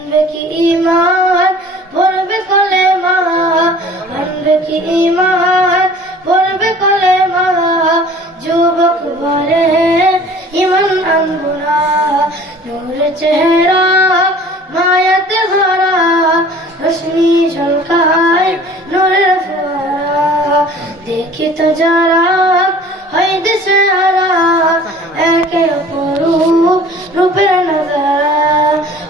আনবে কি ঈমান পড়বে কলেমা, আনবে কি ঈমান পড়বে কলেমা, যুবক বলে ঈমান আনবো না। নূর চেহারা মায়াতে ভরা, রোশনি ঝলকায় নূরের ফোয়ারা, দেখি তো যারা হয় দেশে হারা, একে অপরূপ রূপের নজারা।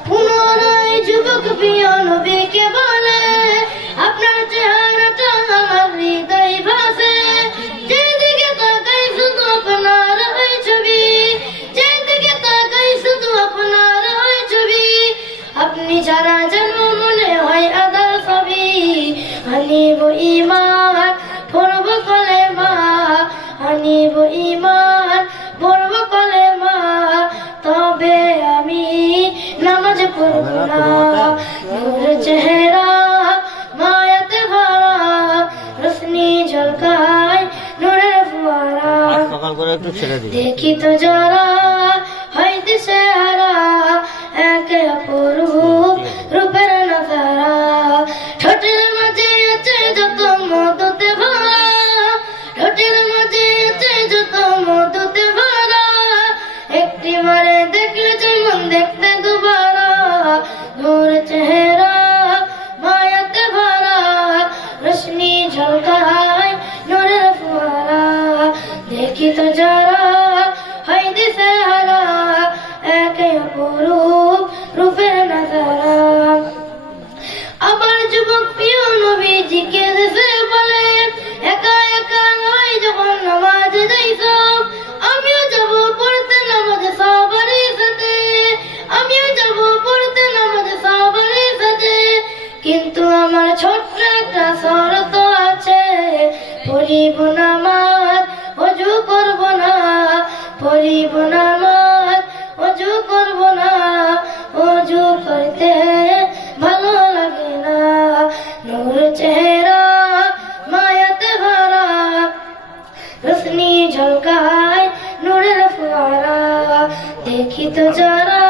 পুনরায় যুবক প্রিয় নবীকে বলে, আপনার চেহারাটা আমার হৃদয় ভাসে, যেদিকে তাকাই শুধু আপনার ওই ছবি, যেদিকে তাকাই শুধু আপনার ওই ছবি, আপনি ছাড়া যেন মনে হয় আদার ছবি। আনিব ঈমান পড়ব কলেমা, আনিব ঈমান পড়ব কলেমা, তবে আমি নামাজ পড়ব না। নূর চেহারা মায়াতে ভরা, রোশনি ঝলকায় নূরের ফোয়ারা, দেখি তো যারা হয় দিশে হারা, একে অপরূপ রূপের নজারা। ঠোঁটের মাঝে আছে যত মধুতে ভরা, ঠোঁটের মাঝে আছে যত মধুতে ভরা, একটি বারে দেখলে যেমন দেখতে দুবারা। নূর চেহারা মায়াতে ভরা, রোশনি ঝলকায় নূরের ফোয়ারা, দেখি তো যারা হয় দিশে হারা, একে অপরূপ রূপের নজারা। আবার যুবক প্রিয় নবীজিকে দেশে বলে, একা একা নয় যখন নামাজ যাই সব, আমিও যাব পড়তে নামাজ সবারই সাথে, আমিও যাব পড়তে নামাজ সবারই সাথে, কিন্তু আমার ছোট্ট একটা শর্ত আছে, পড়িব নামাজ ওযু করব না, পড়িব নামাজ ওযু করব না, ওযু করতে ভালো লাগে না। নূর চেহারা মায়াতে ভরা, রোশনি ঝলকায় নূরের ফোয়ারা, দেখি তো যারা